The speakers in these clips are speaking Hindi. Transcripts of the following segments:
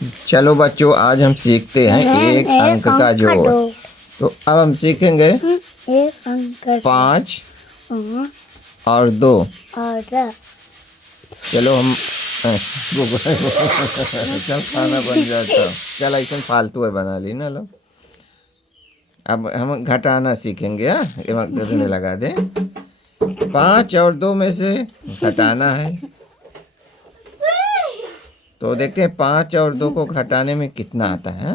चलो बच्चों, आज हम सीखते हैं एक अंक का जोड़। तो अब हम सीखेंगे एक अंक 5 और 2। और चलो हम चल खाना बन जाता। चल ऐसा फालतू है बना ली ना। लो अब हम घटाना सीखेंगे। ये ऋण लगा दे। 5 और 2 में से घटाना है। तो देखते हैं 5 और 2 को घटाने में कितना आता है।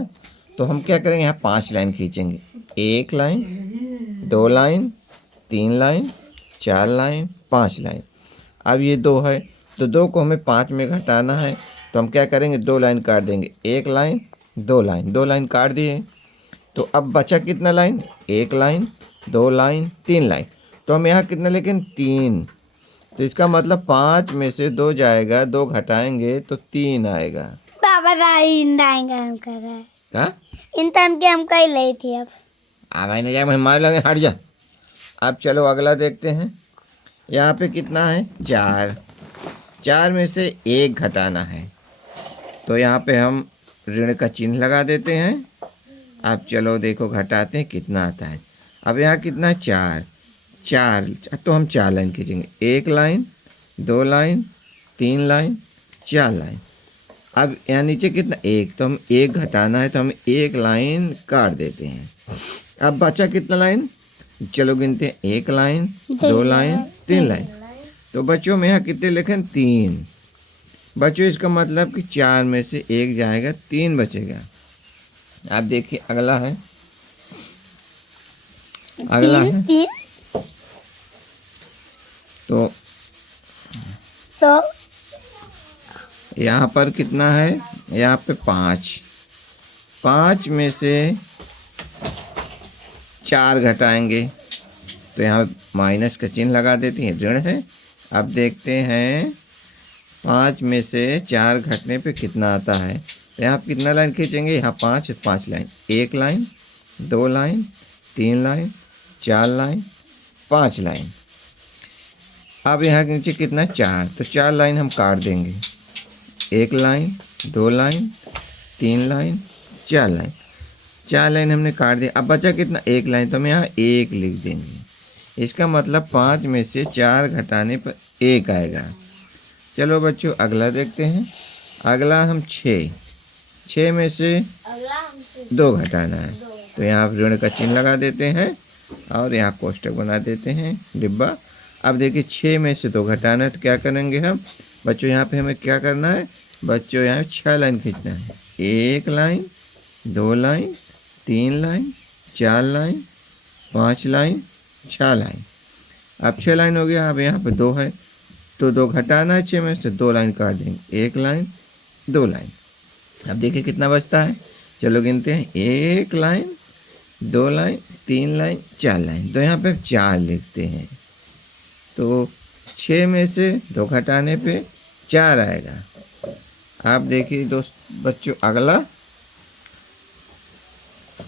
तो हम क्या करेंगे, यहाँ 5 लाइन खींचेंगे। 1 line, 2 line, 3 line, 4 line, 5 line. अब ये 2 है तो 2 को हमें 5 में घटाना है। तो हम क्या करेंगे, 2 लाइन काट देंगे। 1 लाइन, 2 लाइन, 2 लाइन काट दिए। तो अब बचा कितना लाइन, 1 लाइन, 2 लाइन, 3 लाइन। तो हम यहाँ कितना लेकिन 3। तो इसका मतलब 5 में से 2 जाएगा, 2 घटाएंगे तो 3 आएगा। पापा हम कर रहे हैं। क्या इंतन के हम कही ली थी। अब मैंने जाए मार लगे, हट जा। अब चलो अगला देखते हैं। यहाँ पे कितना है, 4। 4 में से 1 घटाना है। तो यहाँ पे हम ऋण का चिन्ह लगा देते हैं। अब चलो देखो घटाते हैं कितना आता है। अब यहाँ कितना है, 4। 4 तो हम 4 लाइन खींचेंगे। 1 लाइन, 2 लाइन, 3 लाइन, 4 लाइन। अब यहाँ नीचे कितना, 1। तो हम 1 घटाना है तो हम 1 लाइन काट देते हैं। अब बचा कितना लाइन, चलो गिनते हैं। 1 लाइन, 2 लाइन, 3 लाइन। तो बच्चों में यहाँ कितने लिखें, 3। बच्चों इसका मतलब कि 4 में से 1 जाएगा, 3 बचेगा। आप देखिए अगला है। अगला है तो यहाँ पर कितना है, यहाँ पे 5। 5 में से 4 घटाएंगे तो यहाँ माइनस का चिन्ह लगा देती हैं, ऋण है। अब देखते हैं 5 में से 4 घटने पे कितना आता है। तो यहाँ कितना लाइन खींचेंगे, यहाँ 5 line. 1 line, 2 line, 3 line, 4 line, 5 line. अब यहाँ के नीचे कितना है, 4। तो 4 लाइन हम काट देंगे। 1 line, 2 line, 3 line, 4 line. 4 line हमने काट दिया। अब बचा कितना, 1 लाइन। तो हम यहाँ 1 लिख देंगे। इसका मतलब 5 में से 4 घटाने पर 1 आएगा। चलो बच्चों अगला देखते हैं। अगला हम 6 में से 2 घटाना है। तो यहाँ ऋण का चिन्ह लगा देते हैं और यहाँ कोष्टक बना देते हैं, डिब्बा। अब देखिए 6 में से 2 घटाना है तो क्या करेंगे हम बच्चों, यहाँ पे हमें क्या करना है बच्चों, यहाँ 6 लाइन खींचना है। 1 line, 2 line, 3 line, 4 line, 5 line, 6 line. अब 6 लाइन हो गया। अब यहाँ पे 2 है तो 2 घटाना है। 6 में से 2 लाइन काट देंगे। 1 लाइन, 2 लाइन। अब देखिए कितना बचता है, चलो गिनते हैं। 1 लाइन, 2 लाइन, 3 लाइन, 4 लाइन। तो यहाँ पे 4 लिखते हैं। तो 6 में से 2 घटाने पे 4 आएगा। आप देखिए बच्चों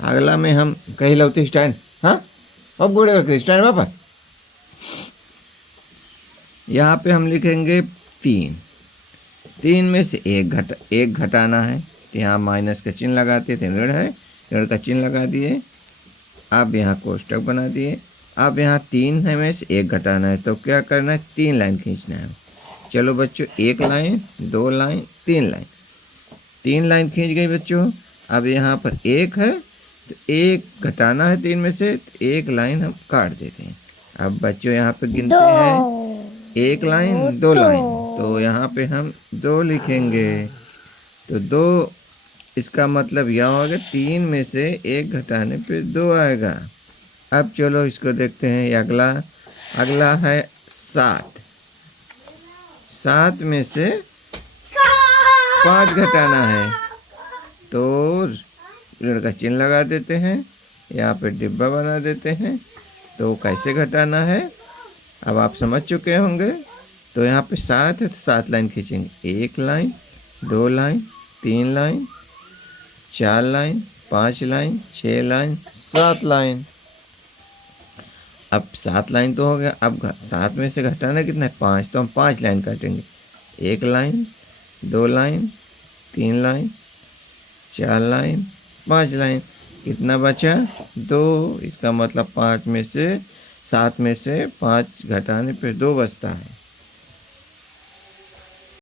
अगला में हम कहीं लौते स्टैंड। हाँ अब बूढ़े करते स्टैंड पापा। यहाँ पे हम लिखेंगे 3। 3 में से 1 घटाना है। तो यहाँ माइनस का चिन्ह लगाते थे, ऋण है, ऋण का चिन्ह लगा दिए। अब यहाँ कोष्टक बना दिए। अब यहाँ 3 में से 1 घटाना है तो क्या करना है, 3 लाइन खींचना है। चलो बच्चों 1 लाइन, 2 लाइन, 3 लाइन। 3 लाइन खींच गई बच्चों। अब यहाँ पर 1 है तो 1 घटाना है 3 में से, तो 1 लाइन हम काट देते हैं। अब बच्चों यहाँ पे गिनते हैं। 1 लाइन, 2 लाइन। तो यहाँ पे हम 2 लिखेंगे। तो 2 इसका मतलब यह होगा 3 में से 1 घटाने पे 2 आएगा। अब चलो इसको देखते हैं। अगला है 7। 7 में से 5 घटाना है तो ऋण का चिन्ह लगा देते हैं। यहाँ पे डिब्बा बना देते हैं। तो कैसे घटाना है अब आप समझ चुके होंगे। तो यहाँ पे 7 है तो 7 लाइन खींचेंगे। 1 line, 2 line, 3 line, 4 line, 5 line, 6 line, 7 line. अब 7 लाइन तो हो गया। अब 7 में से घटाना कितना है, 5। तो हम 5 लाइन काटेंगे। 1 line, 2 line, 3 line, 4 line, 5 line, कितना बचा 2। इसका मतलब 7 में से 5 घटाने पे 2 बचता है।